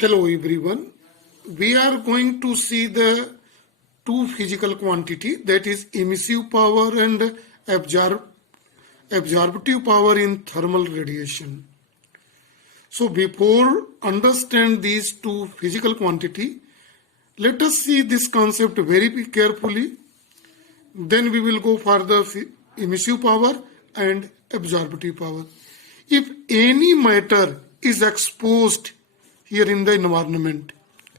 Hello everyone. We are going to see the two physical quantity, that is emissive power and absorptive power in thermal radiation. So before understand these two physical quantity, let us see this concept very carefully. Then we will go for the emissive power and absorptive power. If any matter is exposed here in the environment,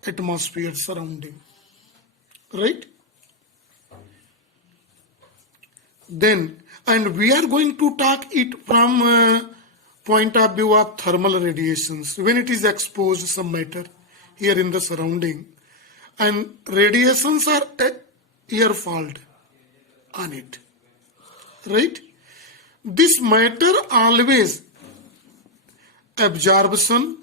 atmosphere surrounding, right? Then, and we are going to talk it from point of view of thermal radiations. When it is exposed some matter here in the surrounding, and radiations are airfoiled on it, right? This matter always absorption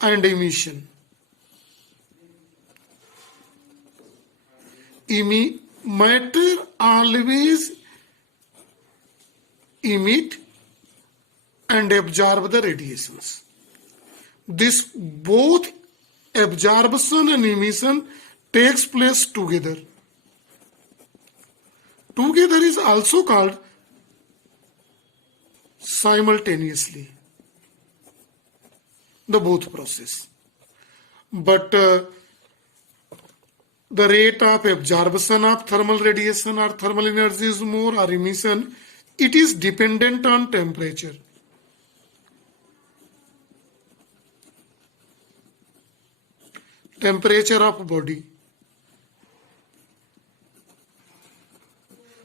and emission. Matter always emit and absorb the radiations. This both absorption and emission takes place together. Together is also called simultaneously, the both process. But the rate of absorption of thermal radiation or thermal energy is more, or emission, it is dependent on temperature. Temperature of body.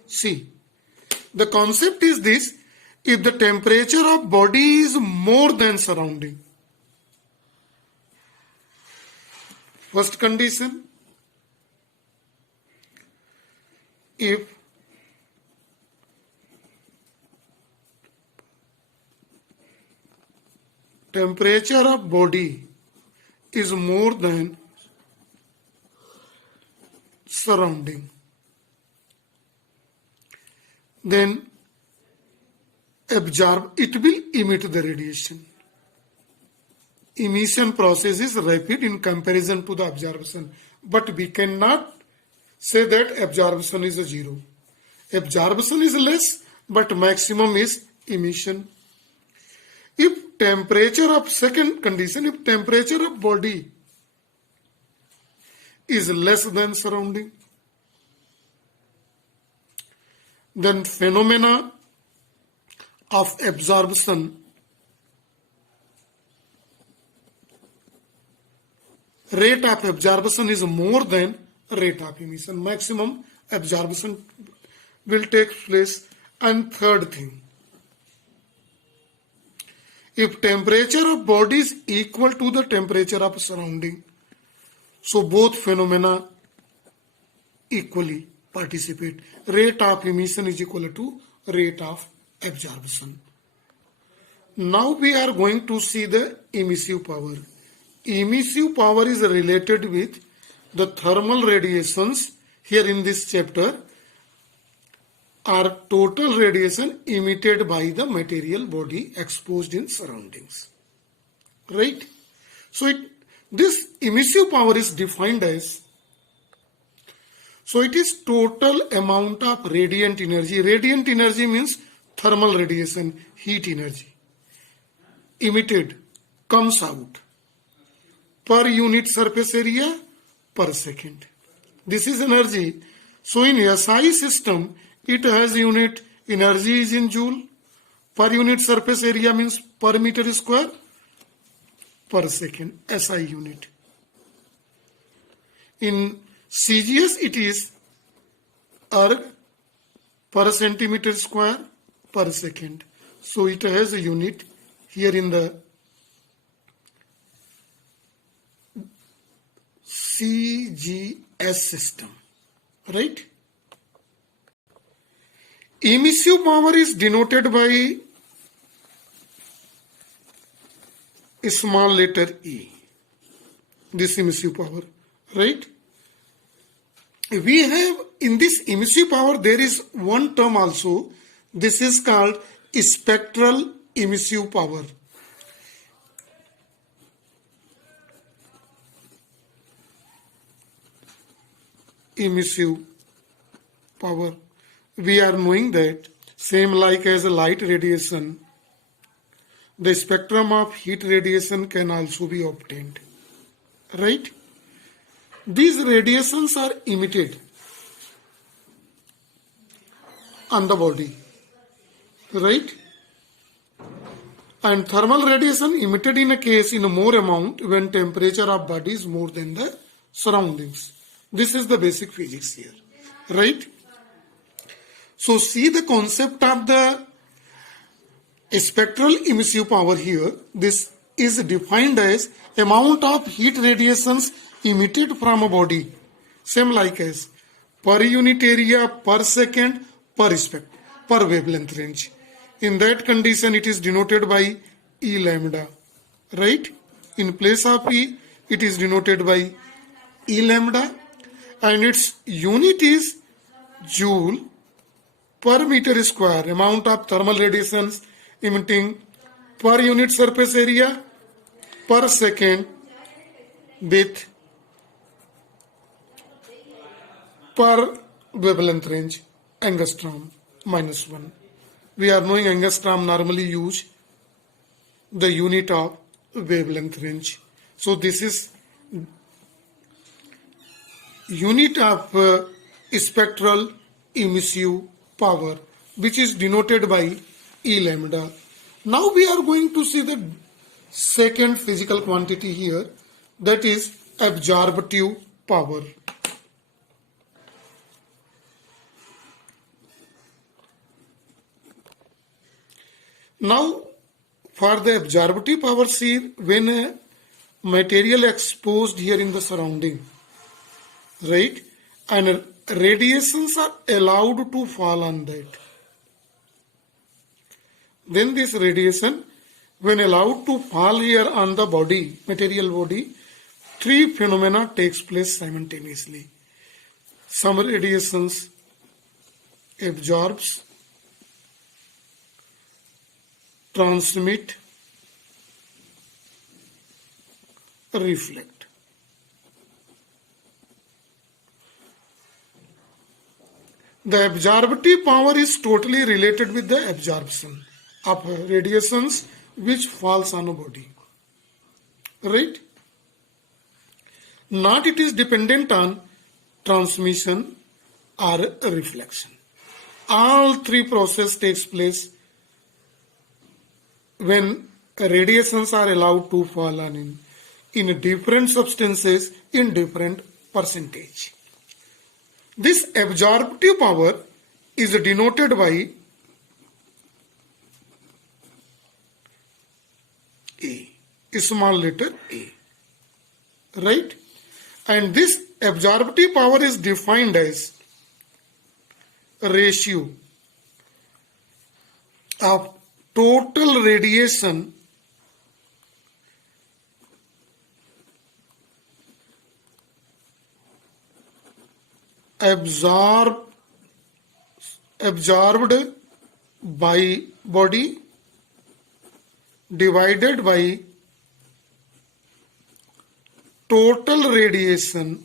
See, the concept is this: if the temperature of body is more than surrounding, first condition, if temperature of body is more than surrounding, then it will emit the radiation. Emission process is rapid in comparison to the absorption, but we cannot say that absorption is a zero. Absorption is less, but maximum is emission. If temperature of second condition, if temperature of body is less than surrounding, then phenomena of absorption rate of absorption is more than rate of emission. Maximum absorption will take place. And third thing, if temperature of body is equal to the temperature of surrounding, so both phenomena equally participate. Rate of emission is equal to rate of absorption. Now we are going to see the emissive power. Emissive power is related with the thermal radiations. Here in this chapter are total radiation emitted by the material body exposed in surroundings, right? So this emissive power is defined as, so it is total amount of radiant energy. Radiant energy means thermal radiation, heat energy emitted, comes out per unit surface area per second. This is energy. So in SI system, it has unit energy is in joule. Per unit surface area means per meter square per second, SI unit. In CGS, it is erg per centimeter square per second. So it has a unit here in the CGS system, right? Emissive power is denoted by a small letter E. This emissive power, right? We have in this emissive power, there is one term also This is called spectral emissive power. Emissive power. We are knowing that same like as a light radiation, the spectrum of heat radiation can also be obtained. Right? These radiations are emitted on the body. Right? And thermal radiation emitted in a case in a more amount when temperature of body is more than the surroundings. This is the basic physics here. Right? So see the concept of the spectral emissive power here. This is defined as amount of heat radiations emitted from a body. Same like as per unit area per second per wavelength range. In that condition it is denoted by E lambda. Right? In place of E it is denoted by E lambda and its unit is joule per meter square, amount of thermal radiations emitting per unit surface area per second with per wavelength range, angstrom -1. We are knowing angstrom normally use the unit of wavelength range. So this is unit of spectral emissive power, which is denoted by E lambda. Now we are going to see the second physical quantity here, that is absorptive power. Now for the absorptive power, see when a material exposed here in the surrounding, right, and radiations are allowed to fall on that. Then this radiation, when allowed to fall here on the body, material body, three phenomena takes place simultaneously. Some radiations absorbs, transmit, reflect. The absorptive power is totally related with the absorption of radiations which falls on a body. Right? Not it is dependent on transmission or reflection. All three processes takes place when radiations are allowed to fall on in different substances in different percentage. This absorptive power is denoted by A, small letter A, right? And this absorptive power is defined as a ratio of total radiation absorbed by body divided by total radiation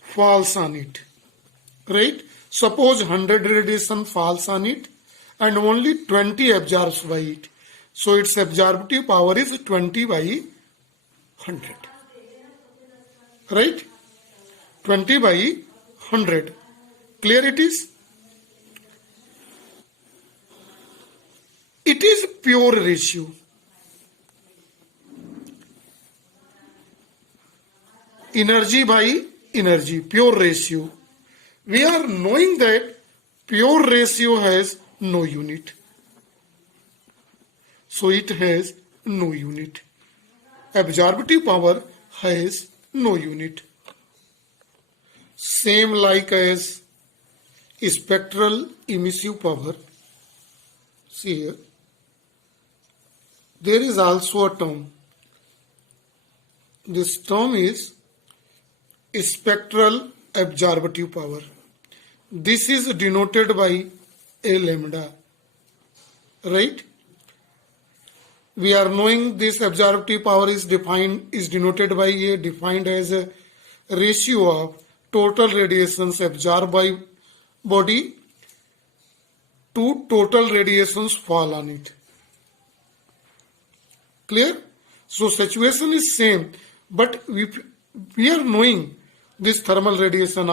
falls on it. Right? Suppose 100 radiation falls on it and only 20 absorbs by it. So its absorptive power is 20 by 100. Right? 20 by 100. Clear it is? It is pure ratio. Energy by energy, pure ratio. We are knowing that pure ratio has no unit. So it has no unit. Absorptive power has no unit. Same like as spectral emissive power. See here. There is also a term. This term is spectral absorptive power. This is denoted by a lambda, right? We are knowing this absorptive power is denoted by a defined as a ratio of total radiations absorbed by body to total radiations fall on it. Clear? So situation is same, but we are knowing this thermal radiations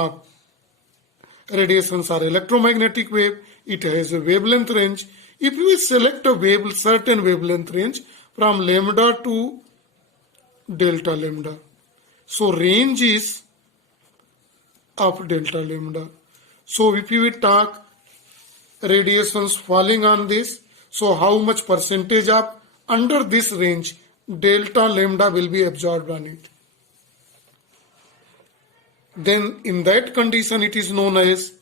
are electromagnetic wave. It has a wavelength range. If we select a certain wavelength range from lambda to delta lambda, so range is of delta lambda. So if we talk radiations falling on this, so how much percentage of under this range delta lambda will be absorbed on it? Then in that condition it is known as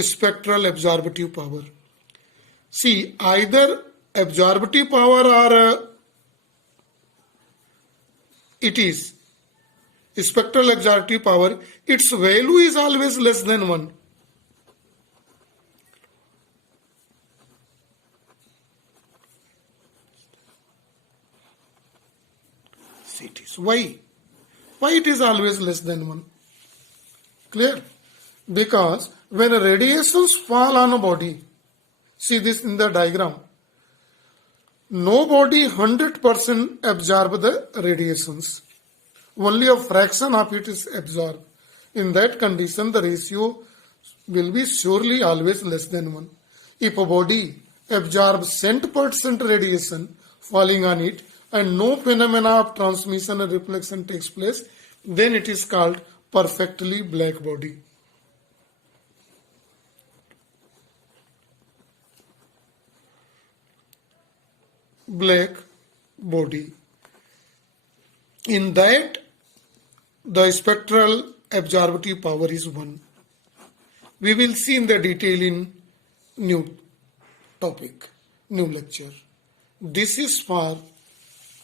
spectral absorptive power. See, either absorptive power or it is spectral absorptive power, its value is always less than 1. See, it is why? Why it is always less than 1? Clear? Because when radiations fall on a body, see this in the diagram, no body 100% absorb the radiations. Only a fraction of it is absorbed. In that condition, the ratio will be surely always less than 1. If a body absorbs 100% radiation falling on it and no phenomena of transmission and reflection takes place, then it is called perfectly black body. Black body. In that, the spectral absorptive power is 1. We will see in the detail in new topic, new lecture. This is for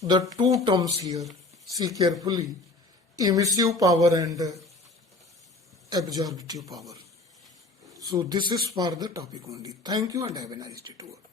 the two terms here. See carefully, emissive power and absorptive power. So this is for the topic only. Thank you and have a nice day to all.